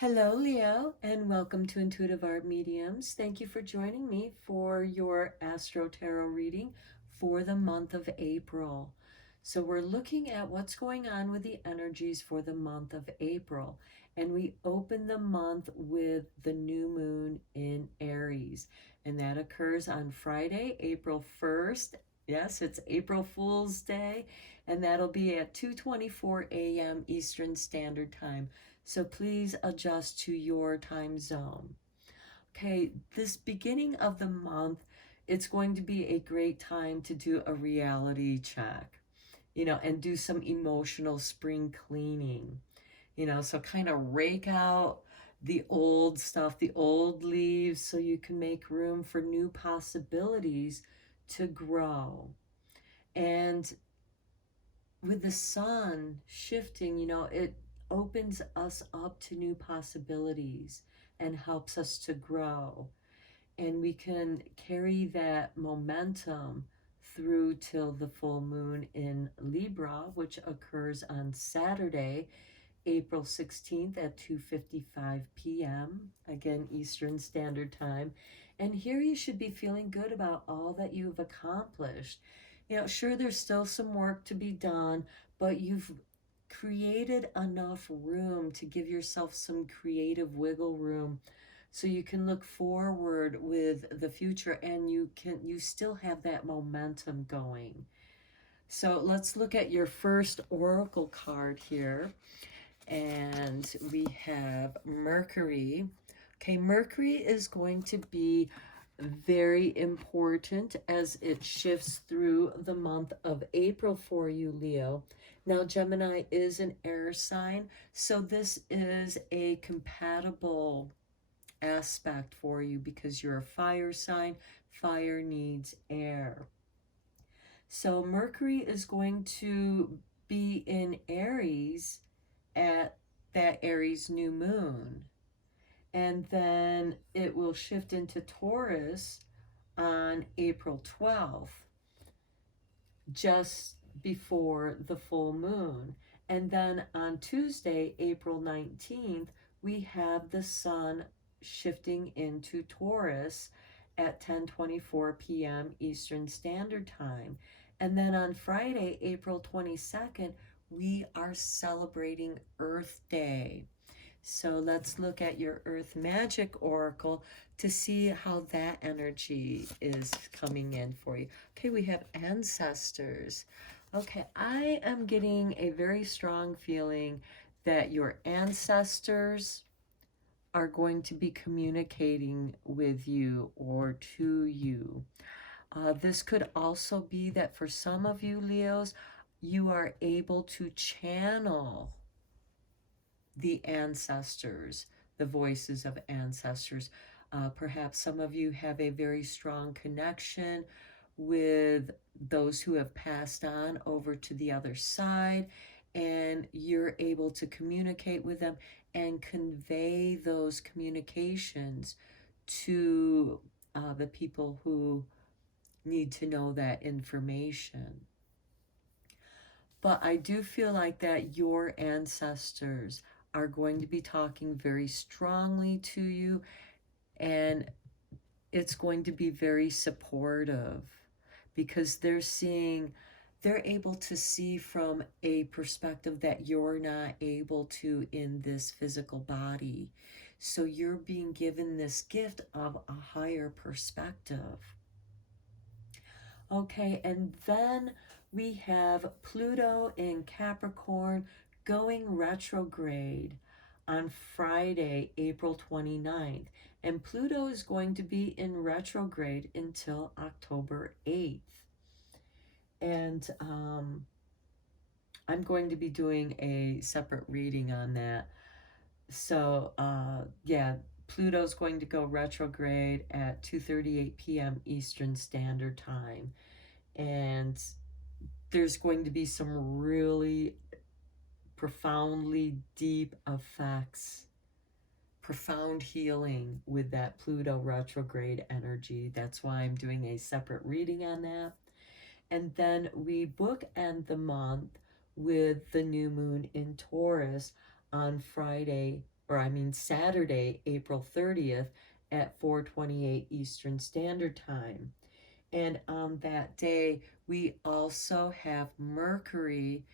Hello, Leo, and welcome to Intuitive Art Mediums. Thank you for joining me for your Astro Tarot reading for the month of April. So we're looking at what's going on with the energies for the month of April. And we open the month with the new moon in Aries. And that occurs on Friday, April 1st. Yes, it's April Fool's Day. And that'll be at 2:24 a.m. Eastern Standard Time. So please adjust to your time zone. Okay, this beginning of the month, it's going to be a great time to do a reality check, and do some emotional spring cleaning, so kind of rake out the old stuff, the old leaves, so you can make room for new possibilities to grow. And with the sun shifting, it opens us up to new possibilities and helps us to grow. And we can carry that momentum through till the full moon in Libra, which occurs on Saturday, April 16th at 2:55 p.m., again, Eastern Standard Time. And here you should be feeling good about all that you've accomplished. Sure, there's still some work to be done, but you've created enough room to give yourself some creative wiggle room so you can look forward with the future, and you still have that momentum going. So let's look at your first oracle card here. And we have Mercury. Okay, Mercury is going to be very important as it shifts through the month of April for you, Leo. Now, Gemini is an air sign, so this is a compatible aspect for you because you're a fire sign. Fire needs air. So Mercury is going to be in Aries at that Aries new moon. And then it will shift into Taurus on April 12th, just before the full moon. And then on Tuesday, April 19th, we have the sun shifting into Taurus at 10:24 p.m. Eastern Standard Time. And then on Friday, April 22nd, we are celebrating Earth Day. So let's look at your Earth Magic Oracle to see how that energy is coming in for you. Okay, we have Ancestors. Okay, I am getting a very strong feeling that your ancestors are going to be communicating with you or to you. This could also be that for some of you, Leos, you are able to channel the ancestors, the voices of ancestors. Perhaps some of you have a very strong connection with those who have passed on over to the other side, and you're able to communicate with them and convey those communications to the people who need to know that information. But I do feel like that your ancestors are going to be talking very strongly to you, and it's going to be very supportive because they're able to see from a perspective that you're not able to in this physical body. So you're being given this gift of a higher perspective. Okay, and then we have Pluto in Capricorn going retrograde on Friday, April 29th. And Pluto is going to be in retrograde until October 8th. And I'm going to be doing a separate reading on that. So, yeah, Pluto's going to go retrograde at 2:38 p.m. Eastern Standard Time. And there's going to be some really profoundly deep effects, profound healing with that Pluto retrograde energy. That's why I'm doing a separate reading on that. And then we bookend the month with the new moon in Taurus on Friday, Saturday, April 30th at 4:28 Eastern Standard Time. And on that day, we also have Mercury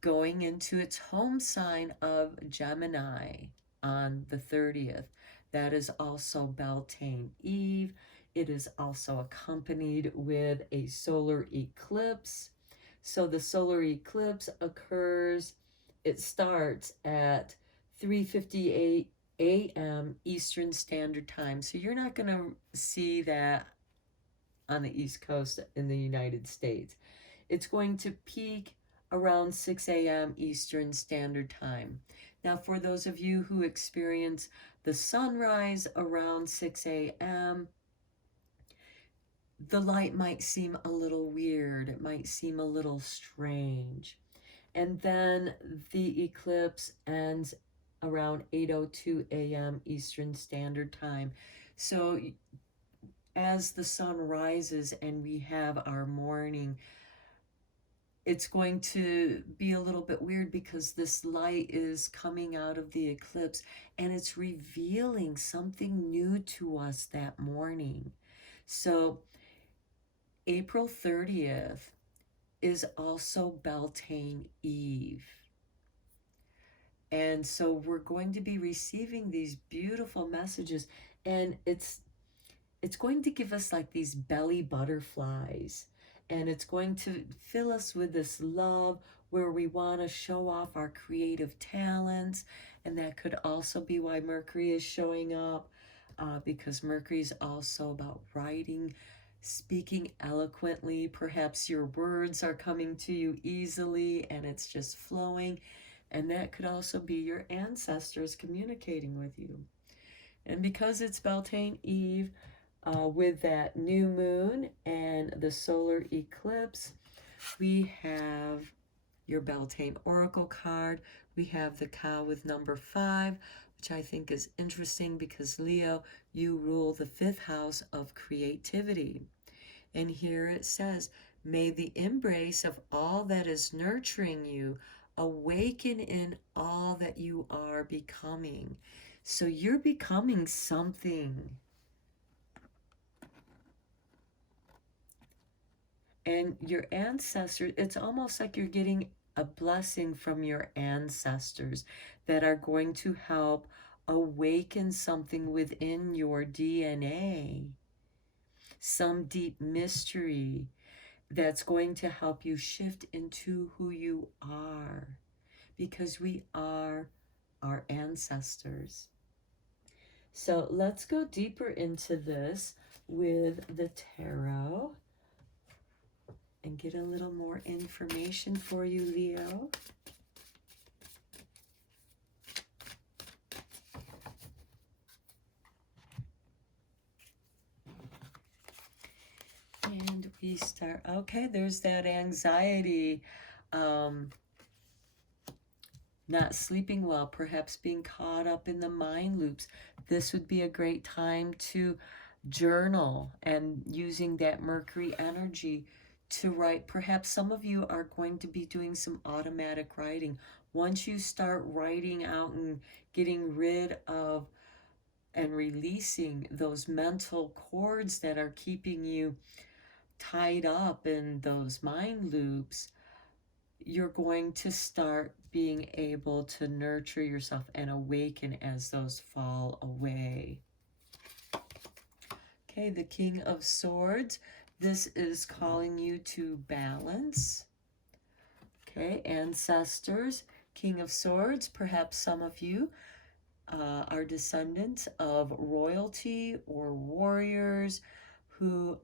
going into its home sign of Gemini on the 30th. That is also Beltane Eve. It is also accompanied with a solar eclipse. So the solar eclipse occurs, it starts at 3:58 a.m. Eastern Standard Time. So you're not going to see that on the East Coast in the United States. It's going to peak around 6 a.m. Eastern Standard Time. Now, for those of you who experience the sunrise around 6 a.m., the light might seem a little weird. It might seem a little strange. And then the eclipse ends around 8:02 a.m. Eastern Standard Time. So as the sun rises and we have our morning, it's going to be a little bit weird because this light is coming out of the eclipse and it's revealing something new to us that morning. So April 30th is also Beltane Eve. And so we're going to be receiving these beautiful messages, and it's going to give us like these belly butterflies, and it's going to fill us with this love where we want to show off our creative talents. And that could also be why Mercury is showing up, because Mercury is also about writing, speaking eloquently. Perhaps your words are coming to you easily and it's just flowing. And that could also be your ancestors communicating with you. And because it's Beltane Eve, with that new moon and the solar eclipse, we have your Beltane Oracle card. We have the cow with number 5, which I think is interesting because, Leo, you rule the 5th house of creativity. And here it says, may the embrace of all that is nurturing you awaken in all that you are becoming. So you're becoming something. And your ancestors, it's almost like you're getting a blessing from your ancestors that are going to help awaken something within your DNA, some deep mystery that's going to help you shift into who you are, because we are our ancestors. So let's go deeper into this with the tarot and get a little more information for you, Leo. And we start, okay, there's that anxiety, not sleeping well, perhaps being caught up in the mind loops. This would be a great time to journal and using that Mercury energy to write. Perhaps some of you are going to be doing some automatic writing. Once you start writing out and getting rid of and releasing those mental cords that are keeping you tied up in those mind loops, you're going to start being able to nurture yourself and awaken as those fall away. Okay, the King of Swords. This is calling you to balance. Okay, ancestors, King of Swords. Perhaps some of you are descendants of royalty or warriors who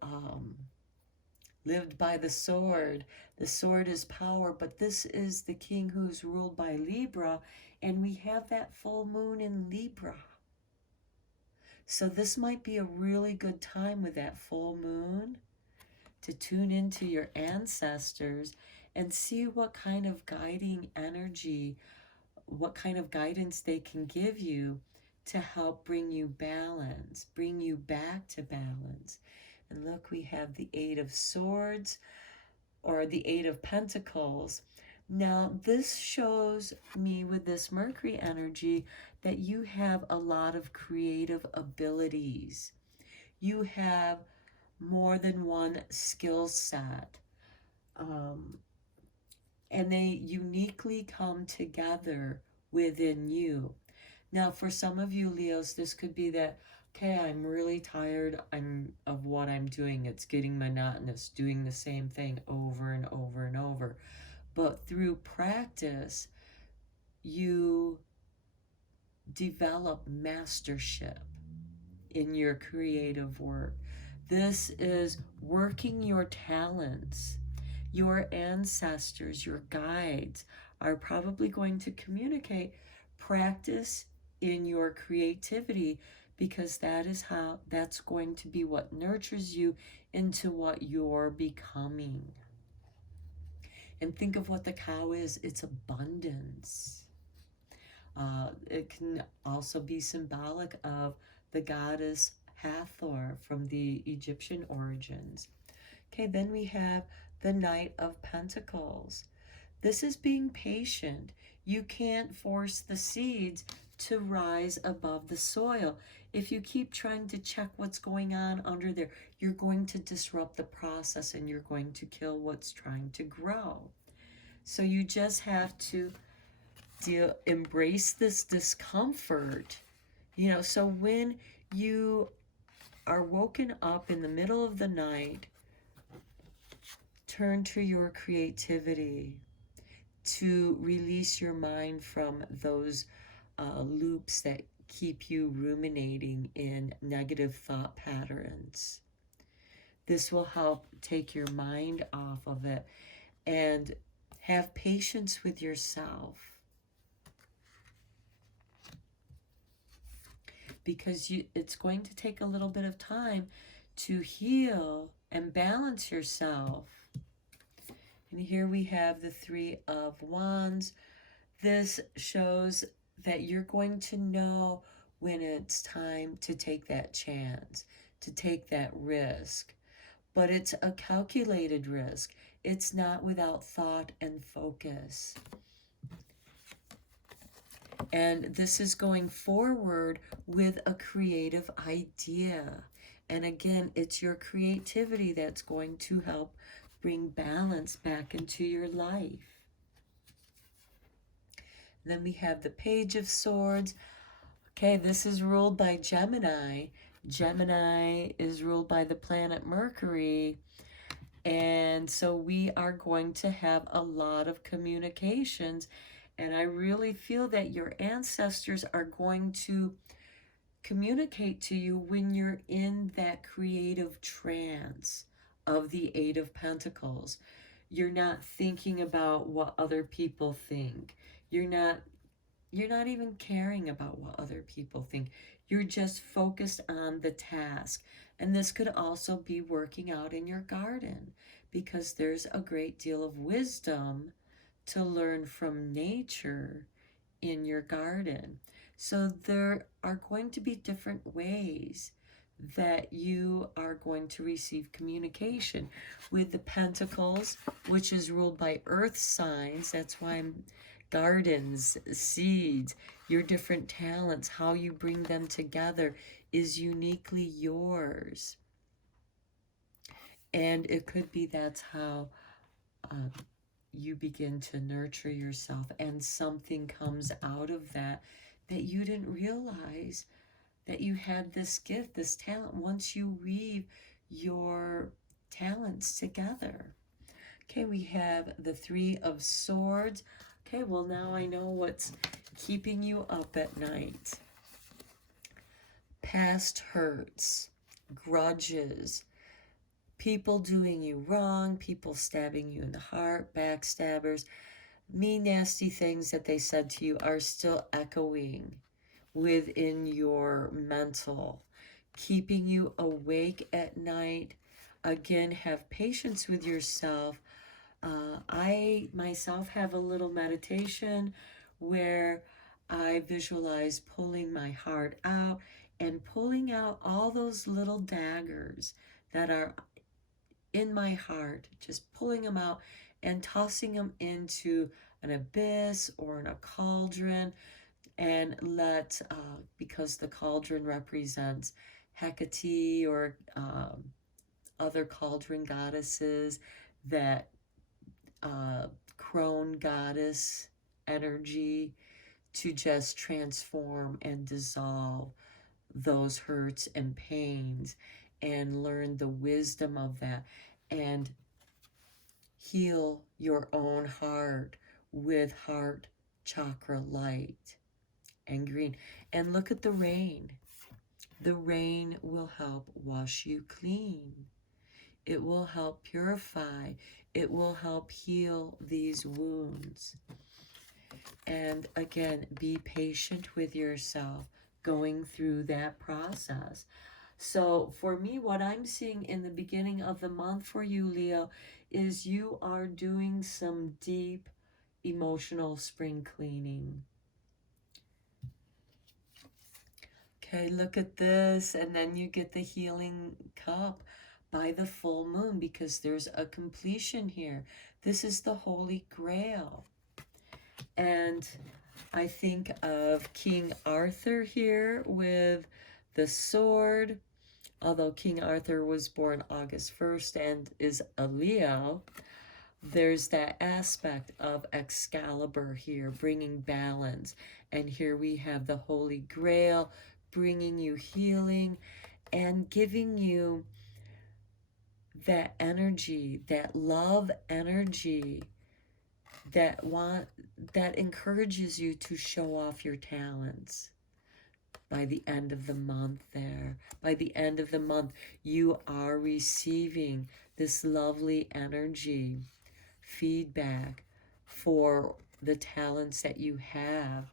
lived by the sword. The sword is power, but this is the king who's ruled by Libra, and we have that full moon in Libra. So this might be a really good time with that full moon to tune into your ancestors and see what kind of guiding energy, what kind of guidance they can give you to help bring you balance, bring you back to balance. And look, we have the 8 of Swords, or the 8 of Pentacles. Now, this shows me with this Mercury energy that you have a lot of creative abilities. You have more than one skill set. And they uniquely come together within you. Now, for some of you Leos, this could be that, okay, I'm really tired of what I'm doing. It's getting monotonous, doing the same thing over and over and over. But through practice, you develop mastership in your creative work. This is working your talents. Your ancestors, your guides are probably going to communicate practice in your creativity, because that's going to be what nurtures you into what you're becoming. And think of what the cow is. It's abundance. It can also be symbolic of the goddess Hathor from the Egyptian origins. Okay, then we have the Knight of Pentacles. This is being patient. You can't force the seeds to rise above the soil. If you keep trying to check what's going on under there, you're going to disrupt the process and you're going to kill what's trying to grow. So you just have to embrace this discomfort. So when you are woken up in the middle of the night, turn to your creativity to release your mind from those loops that keep you ruminating in negative thought patterns. This will help take your mind off of it and have patience with yourself. Because it's going to take a little bit of time to heal and balance yourself. And here we have the Three of Wands. This shows that you're going to know when it's time to take that chance, to take that risk. But it's a calculated risk. It's not without thought and focus. And this is going forward with a creative idea. And again, it's your creativity that's going to help bring balance back into your life. Then we have the Page of Swords. Okay, this is ruled by Gemini. Gemini is ruled by the planet Mercury. And so we are going to have a lot of communications. And I really feel that your ancestors are going to communicate to you when you're in that creative trance of the Eight of Pentacles. You're not thinking about what other people think. You're not even caring about what other people think. You're just focused on the task. And this could also be working out in your garden, because there's a great deal of wisdom to learn from nature in your garden. So there are going to be different ways that you are going to receive communication. With the Pentacles, which is ruled by earth signs, that's why I'm gardens, seeds, your different talents, how you bring them together is uniquely yours. And it could be that's how you begin to nurture yourself, and something comes out of that you didn't realize that you had this gift, this talent, once you weave your talents together. Okay, we have the Three of Swords. Okay, well, now I know what's keeping you up at night. Past hurts, grudges, people doing you wrong, people stabbing you in the heart, backstabbers, mean, nasty things that they said to you are still echoing within your mental, keeping you awake at night. Again, have patience with yourself. I myself have a little meditation where I visualize pulling my heart out and pulling out all those little daggers that are in my heart, just pulling them out and tossing them into an abyss or in a cauldron, and let, because the cauldron represents Hecate or other cauldron goddesses, that crone goddess energy, to just transform and dissolve those hurts and pains and learn the wisdom of that and heal your own heart with heart chakra light and green. And look at the rain. The rain will help wash you clean. It will help purify. It will help heal these wounds. And again, be patient with yourself going through that process. So for me, what I'm seeing in the beginning of the month for you, Leo, is you are doing some deep emotional spring cleaning. Okay, look at this. And then you get the healing cup by the full moon, because there's a completion here. This is the Holy Grail. And I think of King Arthur here with the sword. Although King Arthur was born August 1st and is a Leo, there's that aspect of Excalibur here, bringing balance. And here we have the Holy Grail, bringing you healing and giving you that energy, that love energy, that encourages you to show off your talents. By the end of the month there, by the end of the month, you are receiving this lovely energy, feedback for the talents that you have,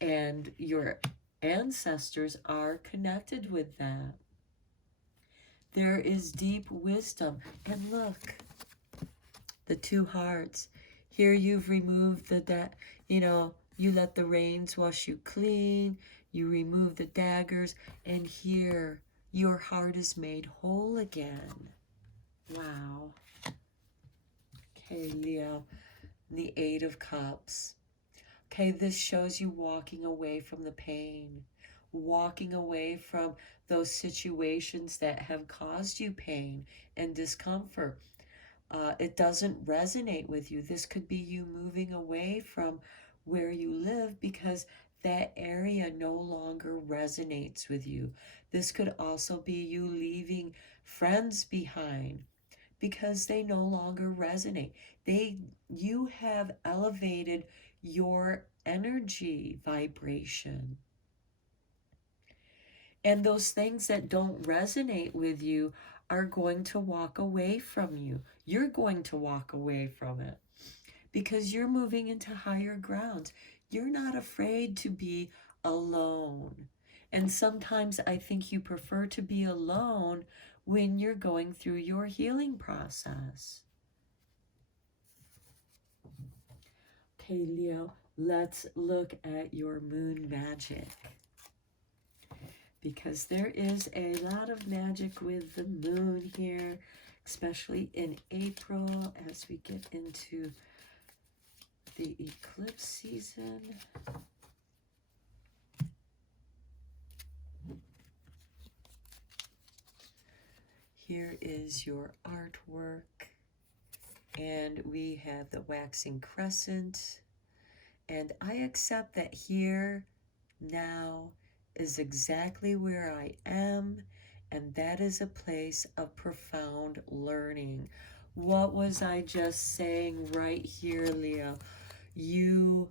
and your ancestors are connected with that. There is deep wisdom. And look, the two hearts. Here you've removed you let the rains wash you clean. You remove the daggers, and here your heart is made whole again. Wow. Okay, Leo, the Eight of Cups. Okay, this shows you walking away from the pain, walking away from those situations that have caused you pain and discomfort. It doesn't resonate with you. This could be you moving away from where you live because that area no longer resonates with you. This could also be you leaving friends behind because they no longer resonate. You have elevated your energy vibration. And those things that don't resonate with you are going to walk away from you. You're going to walk away from it because you're moving into higher grounds. You're not afraid to be alone. And sometimes I think you prefer to be alone when you're going through your healing process. Okay, Leo, let's look at your moon magic, because there is a lot of magic with the moon here, especially in April as we get into the eclipse season. Here is your artwork, and we have the waxing crescent, and I accept that here now is exactly where I am, and that is a place of profound learning. What was I just saying right here, Leo? You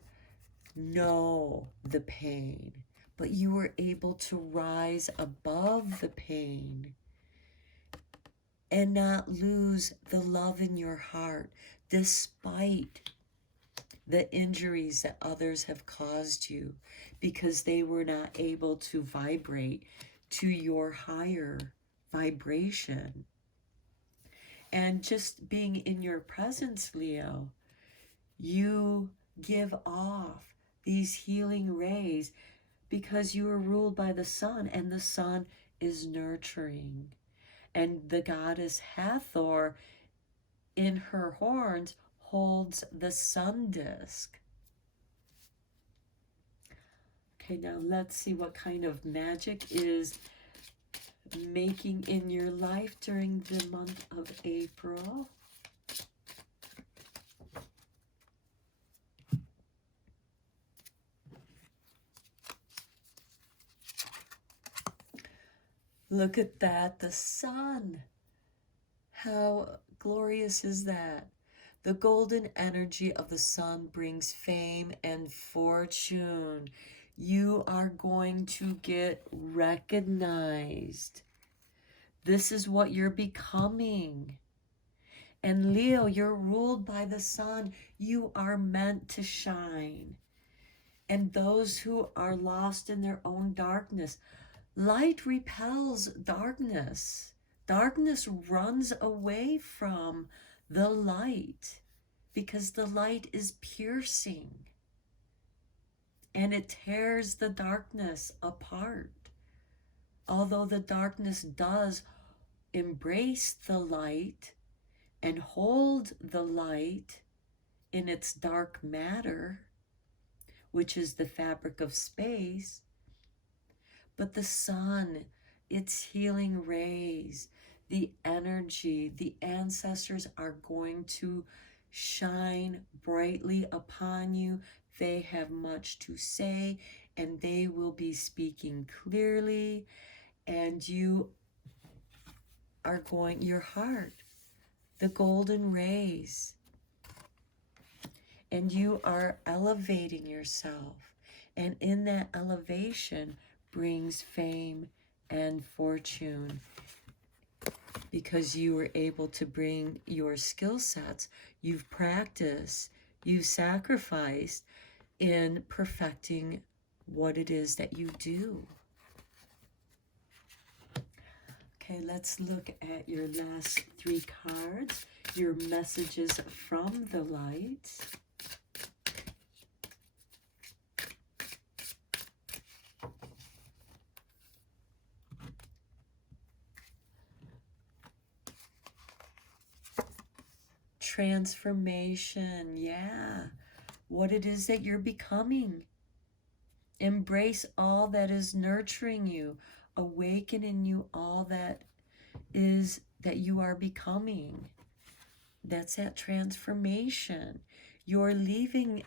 know the pain, but you were able to rise above the pain and not lose the love in your heart despite the injuries that others have caused you, because they were not able to vibrate to your higher vibration. And just being in your presence, Leo, you give off these healing rays because you are ruled by the sun, and the sun is nurturing. And the goddess Hathor, in her horns, holds the sun disk. Okay, now let's see what kind of magic is making in your life during the month of April. Look at that, the sun. How glorious is that? The golden energy of the sun brings fame and fortune. You are going to get recognized. This is what you're becoming. And Leo, you're ruled by the sun. You are meant to shine. And those who are lost in their own darkness, light repels darkness. Darkness runs away from the light because the light is piercing and it tears the darkness apart. Although the darkness does embrace the light and hold the light in its dark matter, which is the fabric of space, but the sun, its healing rays, the energy, the ancestors are going to shine brightly upon you. They have much to say, and they will be speaking clearly, and you are going, your heart, the golden rays, and you are elevating yourself. And in that elevation brings fame and fortune because you were able to bring your skill sets. You've practiced, you've sacrificed in perfecting what it is that you do. Okay, let's look at your last 3 cards, your messages from the light. Transformation, yeah. What it is that you're becoming. Embrace all that is nurturing you. Awaken in you all that is that you are becoming. That's that transformation. You're leaving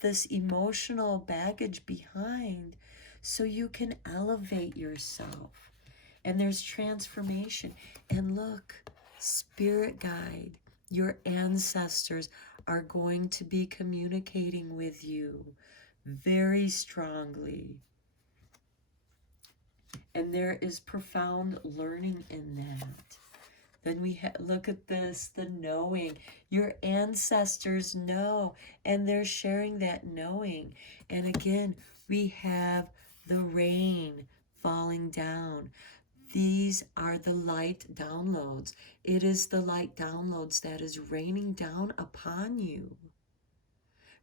this emotional baggage behind so you can elevate yourself. And there's transformation. And look, spirit guide, your ancestors are going to be communicating with you very strongly. And there is profound learning in that. Then we look at this, the knowing. Your ancestors know, and they're sharing that knowing. And again, we have the rain falling down. These are the light downloads. It is the light downloads that is raining down upon you,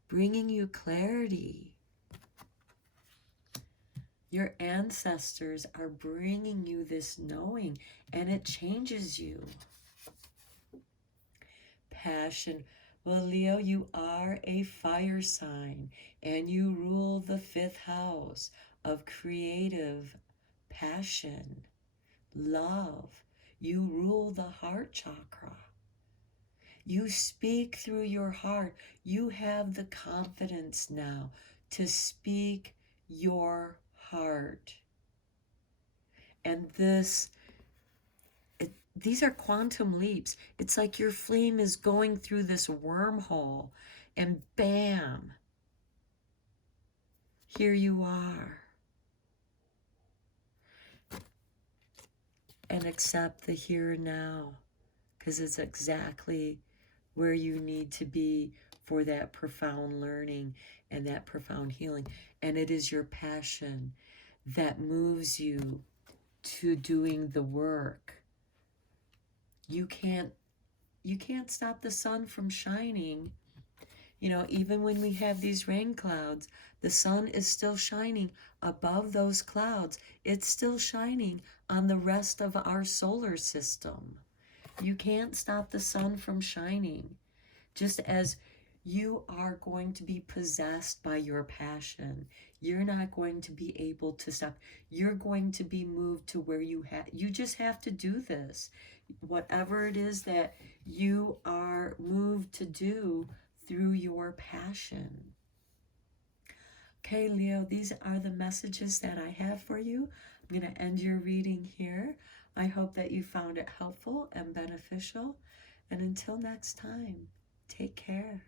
bringing you clarity. Your ancestors are bringing you this knowing, and it changes you. Passion. Well, Leo, you are a fire sign, and you rule the 5th house of creative passion, love. You rule the heart chakra. You speak through your heart. You have the confidence now to speak your heart. And these are quantum leaps. It's like your flame is going through this wormhole, and bam, here you are. And accept the here and now, because it's exactly where you need to be for that profound learning and that profound healing. And it is your passion that moves you to doing the work. You can't stop the sun from shining. You know, even when we have these rain clouds, the sun is still shining above those clouds. It's still shining on the rest of our solar system. You can't stop the sun from shining. just as you are going to be possessed by your passion. You're not going to be able to stop. You're going to be moved to where you just have to do this. Whatever it is that you are moved to do through your passion. Okay, Leo, these are the messages that I have for you. I'm going to end your reading here. I hope that you found it helpful and beneficial. And until next time, take care.